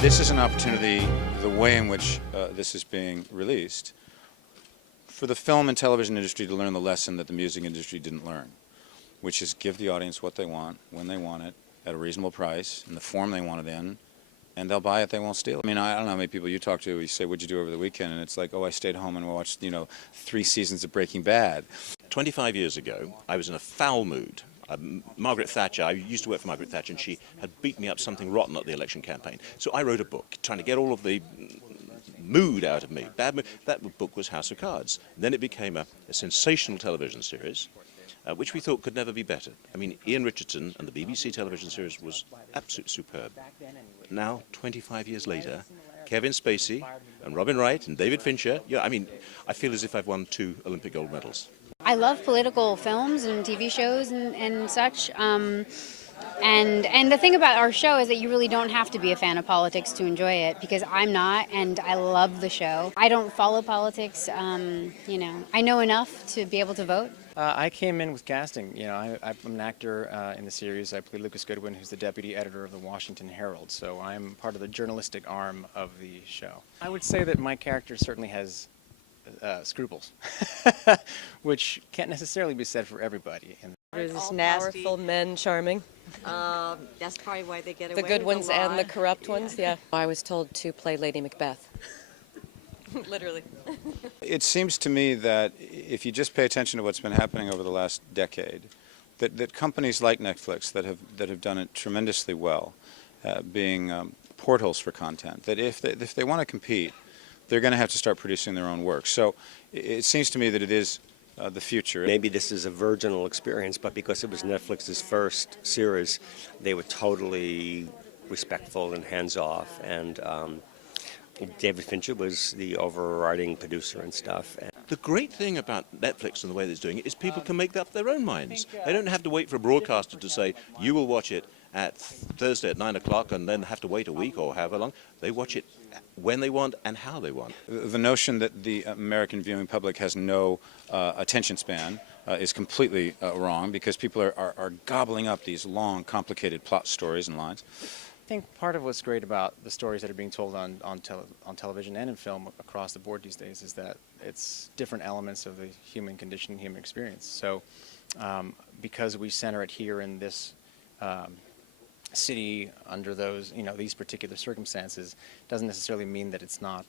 This is an opportunity, the way in which this is being released, for the film and television industry to learn the lesson that the music industry didn't learn, which is give the audience what they want, when they want it, at a reasonable price, in the form they want it in, and they'll buy it, they won't steal it. I mean, I don't know how many people you talk to, you say, what'd you do over the weekend? And it's like, oh, I stayed home and watched, 3 seasons of Breaking Bad. 25 years ago, I was in a foul mood. Margaret Thatcher, I used to work for Margaret Thatcher, and she had beat me up something rotten at the election campaign. So I wrote a book trying to get all of the mood out of me, bad mood. That book was House of Cards. Then it became a sensational television series, which we thought could never be better. I mean, Ian Richardson and the BBC television series was absolutely superb. Now, 25 years later, Kevin Spacey and Robin Wright and David Fincher, I feel as if I've won 2 Olympic gold medals. I love political films and TV shows and such. And the thing about our show is that you really don't have to be a fan of politics to enjoy it, because I'm not, and I love the show. I don't follow politics, I know enough to be able to vote. I came in with casting. I'm an actor in the series. I play Lucas Goodwin, who's the deputy editor of the Washington Herald, so I'm part of the journalistic arm of the show. I would say that my character certainly has scruples, which can't necessarily be said for everybody. There's powerful men, charming. That's probably why they get away The good with ones a lot. and the corrupt ones, yeah. I was told to play Lady Macbeth. Literally. It seems to me that if you just pay attention to what's been happening over the last decade, that companies like Netflix that have done it tremendously well, being portals for content, that if they want to compete, they're going to have to start producing their own work. So it seems to me that it is the future. Maybe this is a virginal experience, but because it was Netflix's first series, they were totally respectful and hands-off, and David Fincher was the overriding producer and stuff. The great thing about Netflix and the way that it's doing it is people can make up their own minds. They don't have to wait for a broadcaster to say, you will watch it at Thursday at 9 o'clock and then have to wait a week or however long. They watch it when they want and how they want. The notion that the American viewing public has no attention span is completely wrong, because people are gobbling up these long, complicated plot stories and lines. I think part of what's great about the stories that are being told on television and in film across the board these days is that it's different elements of the human condition, human experience. So because we center it here in this city under those, these particular circumstances, doesn't necessarily mean that it's not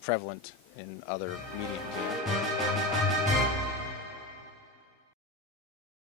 prevalent in other mediums.